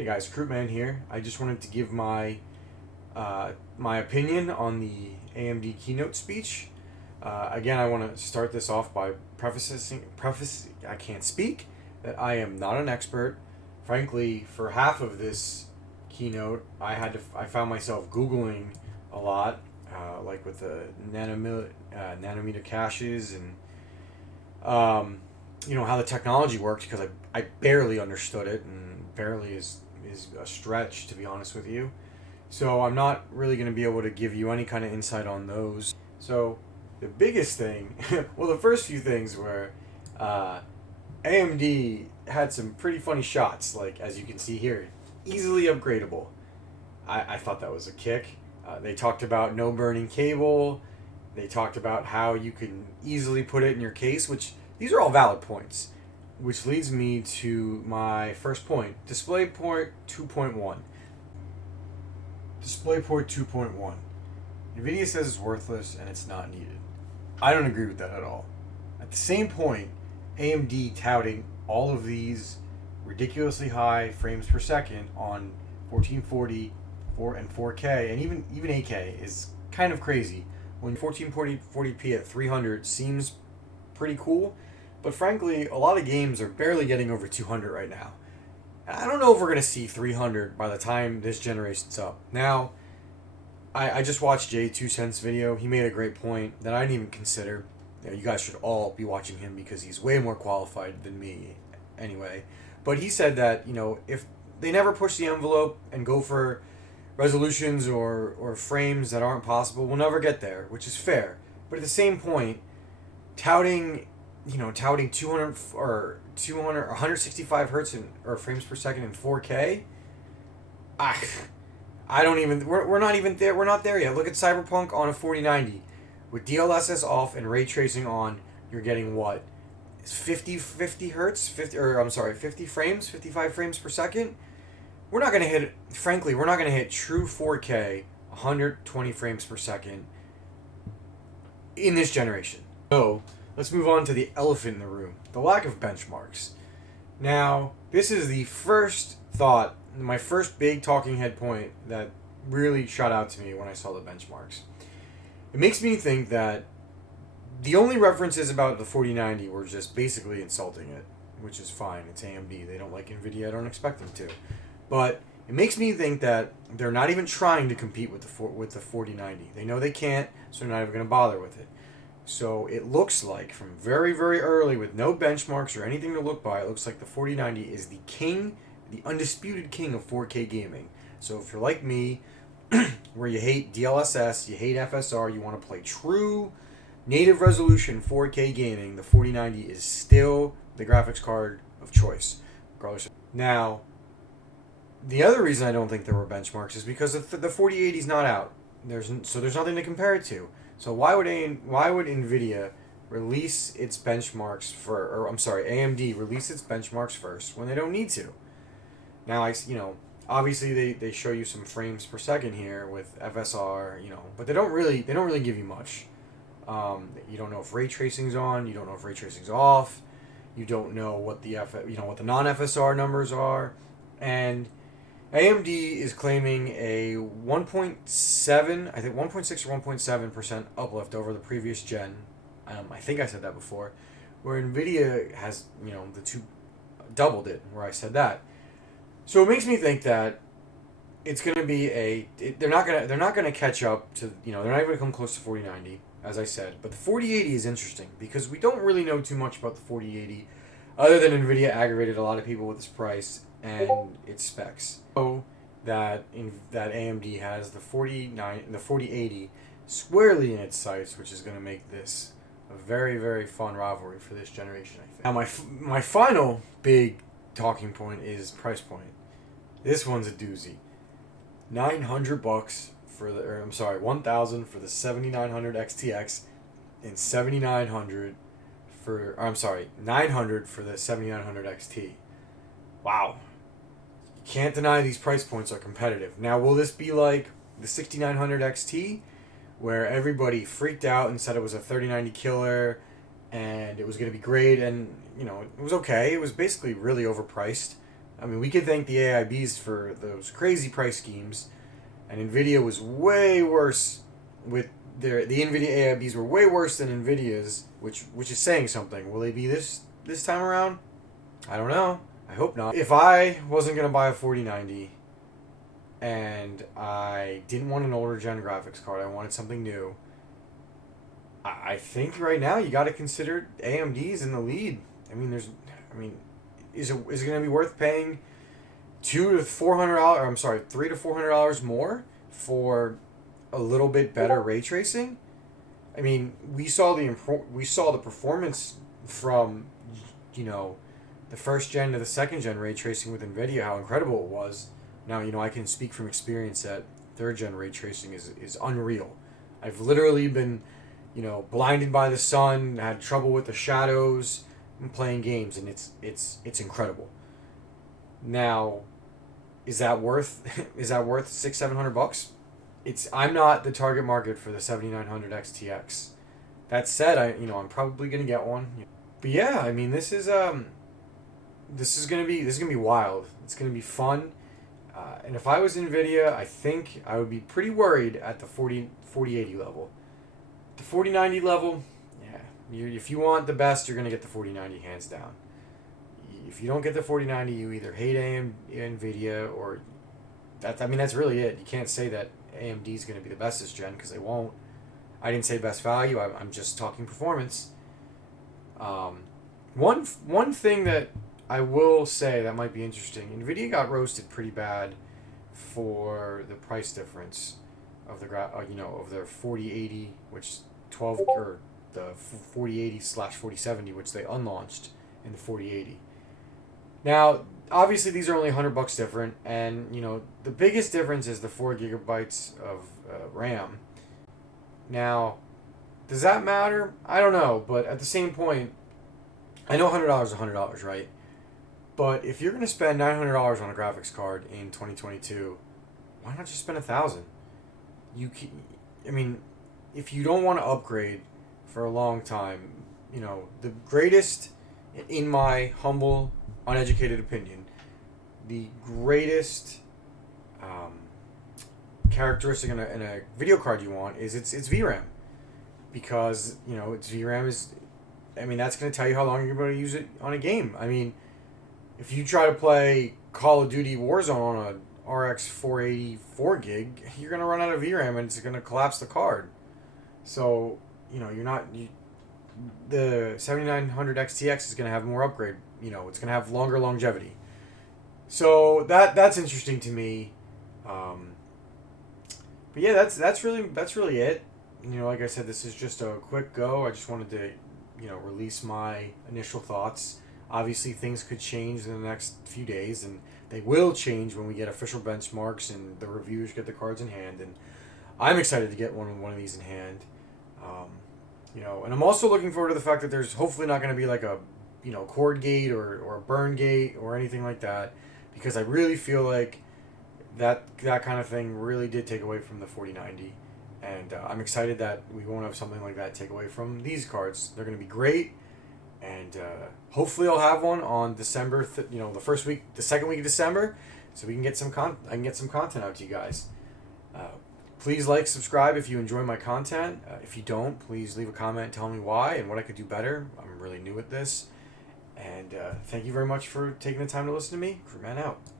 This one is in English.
Hey guys, Crewman here. I just wanted to give my opinion on the AMD keynote speech. Again, I want to start this off by I can't speak, that I am not an expert. Frankly, for half of this keynote, I found myself Googling a lot, like with the nanometer caches and how the technology works, because I barely understood it, and barely is a stretch, to be honest with you. So I'm not really going to be able to give you any kind of insight on those. So the biggest thing, well, the first few things were AMD had some pretty funny shots, like as you can see here, easily upgradable. I thought that was a kick. They talked about no burning cable. They talked about how you can easily put it in your case, which these are all valid points. Which leads me to my first point, DisplayPort 2.1. DisplayPort 2.1. NVIDIA says it's worthless and it's not needed. I don't agree with that at all. At the same point, AMD touting all of these ridiculously high frames per second on 1440, and 4K, and even 8K is kind of crazy. When 1440p at 300 seems pretty cool, but frankly, a lot of games are barely getting over 200 right now. And I don't know if we're going to see 300 by the time this generation's up. Now, I just watched Jay 2 Cents' video. He made a great point that I didn't even consider. You guys should all be watching him because he's way more qualified than me anyway. But he said that, if they never push the envelope and go for resolutions or frames that aren't possible, we'll never get there, which is fair. But at the same point, touting 200 or 165 hertz or frames per second in 4K, we're not even there. We're not there yet. Look at Cyberpunk on a 4090 with DLSS off and ray tracing on. You're getting what? 50 hertz, 50 frames, 55 frames per second. We're not going to hit, frankly, we're not going to hit true 4K 120 frames per second in this generation. So, let's move on to the elephant in the room, the lack of benchmarks. Now, this is the first thought, my first big talking head point that really shot out to me when I saw the benchmarks. It makes me think that the only references about the 4090 were just basically insulting it, which is fine. It's AMD. They don't like NVIDIA. I don't expect them to. But it makes me think that they're not even trying to compete with the 4090. They know they can't, so they're not even going to bother with it. So it looks like, from very, very early, with no benchmarks or anything to look by, it looks like the 4090 is the king, the undisputed king of 4K gaming. So if you're like me, where you hate DLSS, you hate FSR, you want to play true native resolution 4K gaming, the 4090 is still the graphics card of choice. Now, the other reason I don't think there were benchmarks is because the 4080 is not out. There's nothing to compare it to. So why would NVIDIA release its benchmarks AMD release its benchmarks first when they don't need to? Now, obviously they show you some frames per second here with FSR, but they don't really give you much. You don't know if ray tracing's on, you don't know if ray tracing's off, you don't know what the what the non-FSR numbers are, and AMD is claiming a 1.7, I think 1.6 or 1.7% uplift over the previous gen. I think I said that before, where NVIDIA has, the two doubled it, where I said that. So it makes me think that it's going to be they're not going to catch up to, they're not even going to come close to 4090, as I said. But the 4080 is interesting because we don't really know too much about the 4080 other than NVIDIA aggravated a lot of people with its price and its specs. So that AMD has the 4080 squarely in its sights, which is going to make this a very, very fun rivalry for this generation, I think. Now my final big talking point is price point. This one's a doozy. $900 for $1,000 for the 7900 XTX and $900 for the 7900 XT. Wow. You can't deny these price points are competitive. Now, will this be like the 6900 XT, where everybody freaked out and said it was a 3090 killer and it was going to be great, and it was okay. It was basically really overpriced. I mean, we could thank the AIBs for those crazy price schemes, and Nvidia was way worse with the Nvidia AIBs were way worse than Nvidia's, which is saying something. Will they be this time around? I don't know. I hope not. If I wasn't gonna buy a 4090 and I didn't want an older gen graphics card, I wanted something new. I think right now you got to consider AMD's in the lead. I mean, is it gonna be worth paying $300 to $400 more for a little bit better ray tracing? I mean, we saw the performance from, the first gen to the second gen ray tracing with Nvidia, how incredible it was. Now, I can speak from experience that third gen ray tracing is unreal. I've literally been, blinded by the sun, had trouble with the shadows, and playing games, and it's incredible. Now, is that worth $600-700? I'm not the target market for the 7900 XTX. That said, I'm probably gonna get one. But yeah, I mean, this is gonna be wild. It's gonna be fun. And if I was Nvidia, I think I would be pretty worried at the 4080 level. The 4090 level, yeah. If you want the best, you're gonna get the 4090 hands down. If you don't get the 4090, you either hate Nvidia or that's really it. You can't say that AMD is going to be the best this gen because they won't. I didn't say best value. I'm just talking performance. One thing that I will say that might be interesting. Nvidia got roasted pretty bad for the price difference of of their 4080, which 12 or the 4080/4070, which they unlaunched in the 4080. Now, obviously, these are only $100 different, and the biggest difference is the 4 gigabytes of RAM. Now, does that matter? I don't know, but at the same point, I know $100 is $100, right? But if you're going to spend $900 on a graphics card in 2022, why not just spend $1,000? If you don't want to upgrade for a long time, the greatest, in my humble, uneducated opinion, the greatest characteristic in a video card you want is its VRAM, because its VRAM is, that's going to tell you how long you're going to use it on a game. If you try to play Call of Duty Warzone on a RX 480 4 gig, you're going to run out of VRAM and it's going to collapse the card. So the 7900 XTX is going to have more upgrade. It's going to have longer longevity. So that's interesting to me. But yeah, that's really it. Like I said, this is just a quick go. I just wanted to, release my initial thoughts. Obviously, things could change in the next few days, and they will change when we get official benchmarks and the reviewers get the cards in hand. And I'm excited to get one of these in hand. And I'm also looking forward to the fact that there's hopefully not going to be like a cord gate or a burn gate or anything like that, because I really feel like that kind of thing really did take away from the 4090, and I'm excited that we won't have something like that take away from these cards. They're going to be great, and hopefully I'll have one on December, the second week of December, so we can get I can get some content out to you guys. Please like, subscribe if you enjoy my content. If you don't, please leave a comment telling me why and what I could do better. I'm really new at this. And thank you very much for taking the time to listen to me. Crewman out.